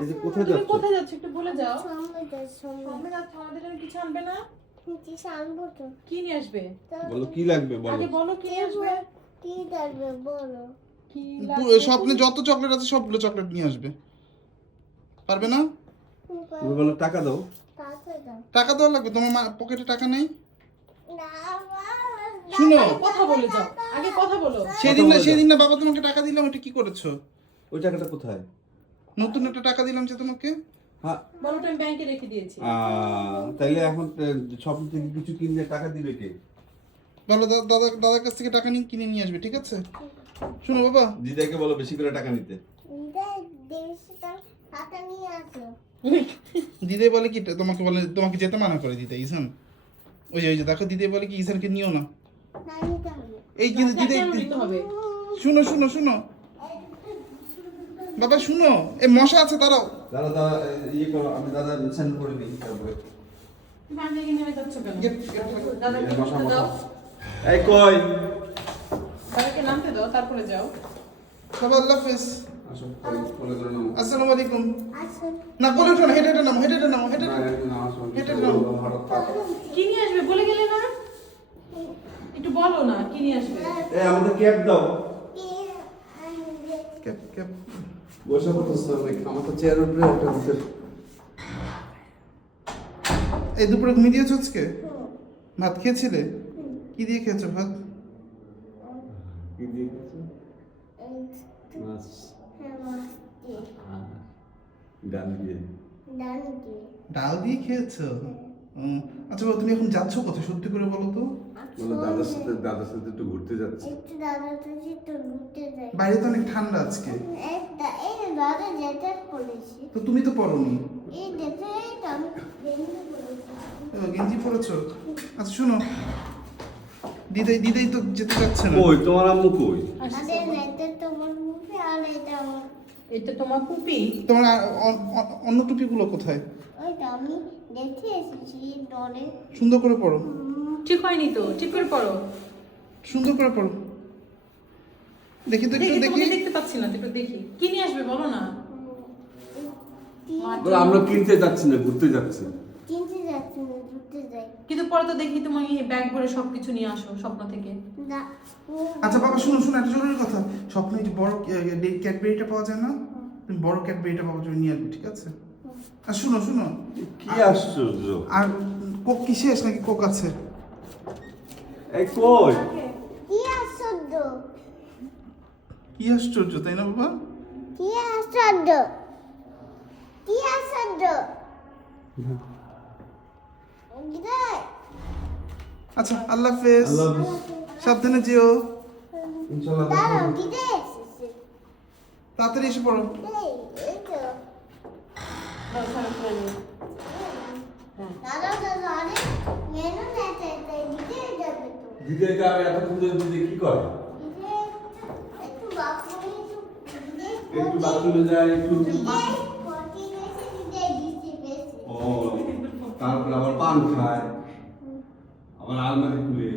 এই যে কোথায় তুমি যাচ্ছ? কোথায় যাচ্ছ একটু বলে যাও। সামনে যাচ্ছি। সামনে যাচ্ছ, আমাদের জন্য কিছু আনবে না? কিছু আনবো তো। কি নিয়ে আসবে? বলো কি লাগবে বলো। আগে বলো কি নিয়ে আসবে। কি লাগবে বলো। কি স্বপ্নে যত চকলেট আছে সবগুলো চকলেট নিয়ে আসবে। পারবে না? তুমি বলো টাকা দাও। টাকা দাও। টাকা দেওয়া লাগবে, তোমার পকেটে টাকা নেই? না বাবা, শুনো, কথা বলে যাও, আগে কথা বলো। সেদিন না বাবা তোমাকে টাকা দিলাম, ওটা কি করেছো? ওই টাকাটা কোথায়? নতুন একটা টাকা দিলাম যে তোমাকে। হ্যাঁ বলো তো আমি ব্যাংকে রেখে দিয়েছি। তাইলে এখন স্বপ্ন থেকে কিছু কিনলে টাকা দিবে কে? বলো দাদার কাছ থেকে টাকা নিয়ে কিনে নিয়ে আসবে, ঠিক আছে? শোনো বাবা, দিদাকে বলো বেশি করে টাকা নিতে। টাকা নিয়ে আসো। দিদি বলে কি তোমাকে যেতে মানা করে দিতে ইসান। ওই যে দেখো দিদি বলে কি ইসানকে নিও না। না নিতে হবে। এই কিন্তু দিদি কেন নিতে হবে? শুনো বাবা শুনো, এই মশা আছে দাঁড়াও। দাদা ইয়ে করো, আমি দাদা সেন্ড করে দিই তারপরে। তুমি আগে নেমে যাচ্ছ কেন? Get- দাদাকে মশা নামতে মশা। দাও। এই কই? দাদাকে নামতে দাও, তারপরে যাও। বাবা আল্লাহ হাফেজ। আসো কোলে করে নাও। আসসালামু আলাইকুম। আসো। না বলে ওঠো না, হেঁটে নামো হেঁটে না এটা না আসো। হেঁটে নাও। কি নিয়ে আসবে বলে গেলে না? একটু বলো না কি নিয়ে আসবে। এই আমাদের ক্যাপ দাও। কি আনবে? ক্যাপ বসে পড়তেছ আমার তো চেয়ার উপরে একটা বসে। এই দুপুরে ঘুমিয়ে দিয়েছো আজকে? ভাত খেয়েছিলে? কি দিয়ে খেয়েছো ভাত? কি দিয়ে খাচ্ছো? মাছ। হ্যাঁ, মাছ দিয়ে। ডাল দিয়ে। ডাল দিয়ে। ডাল দিয়ে খেয়েছো? আচ্ছা বাবা, তুমি এখন যাচ্ছো কোথায় সত্যি করে বলো তো? বলো দাদার সাথে একটু ঘুরতে যাচ্ছি। একটু দাদা তুই তো ঘুরতে যাই। বাইরে তো অনেক ঠান্ডা আজকে। এই দাদা যেটা করেছি। তো তুমি তো পরোনি। এই দেখে আমি বেরিয়ে পড়েছি। গেঞ্জি পরেছো? আচ্ছা শোনো, দিদাই তো যেতে চাচ্ছে না। কই তোমার আম্মু কই? আরে এটা তোমার মুখে আর এটা আমার। এটা তোমার পুপি। তোমার অন্য টুপিগুলো কোথায়? ওইটা আমি দেখে এসেছি ডরে। সুন্দর করে পরো, ঠিক হয়নি তো, ঠিক করে পড়ো। সুন্দর করে পরো। দেখি তো একটু দেখি, দেখি। তোমাকে দেখতে পাচ্ছি না, একটু দেখি। কি নিয়ে আসবে বলো না। বলো আমরা কিনতে যাচ্ছি না, ঘুরতে যাচ্ছি। কিনতে যাচ্ছি না ঘুরতে যাই। কিন্তু পরে তো দেখি তুমি ব্যাগ ভরে সবকিছু নিয়ে আসো স্বপ্ন থেকে। না আচ্ছা বাবা শুনো একটা জরুরি কথা। স্বপ্নে যে বড় ক্যাডবেরিটা পাওয়া যায় না, তুমি বড় ক্যাডবেরিটা বাবা জন্য নিয়ে আসবে, ঠিক আছে? আর শুনো কি আশ্চর্য। আর কোক কি শেষ নাকি কোক আছে? এই কই? কি আশ্চর্য, কি আশ্চর্য তাই না বাবা? কি আশ্চর্য, কি আশ্চর্য। গিদাই আচ্ছা আল্লাহ হাফেজ, আল্লাহ হাফেজ। সাবধানে যেও, ইনশাআল্লাহ দেখা দাঁড়াও, হবে। গিদাই এসেছে। তাড়াতাড়ি এসে পড়ো। এই তো দাদা আরে মেনু নেতে গিদাই যাবে তো। দিদি যাবে এতক্ষণ ধরে দিদি কি করে? গিদাই একটু বাথরুমে একটু বাথরুমে যায় একটু। গিদাই পটি এসে গিদাই দিতে পেয়েছে। ও তারপর আবার পান খায়, আবার আলমারি খুলে।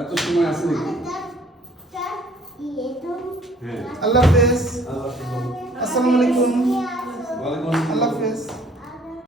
এত সময় আসে নাকি? আরে তার ইয়ে তো হ্যাঁ। আল্লাহ হাফেজ, আল্লাহ হাফেজ। আসসালামু আলাইকুম, ওয়ালাইকুম আসসালাম। আল্লাহ হাফেজ।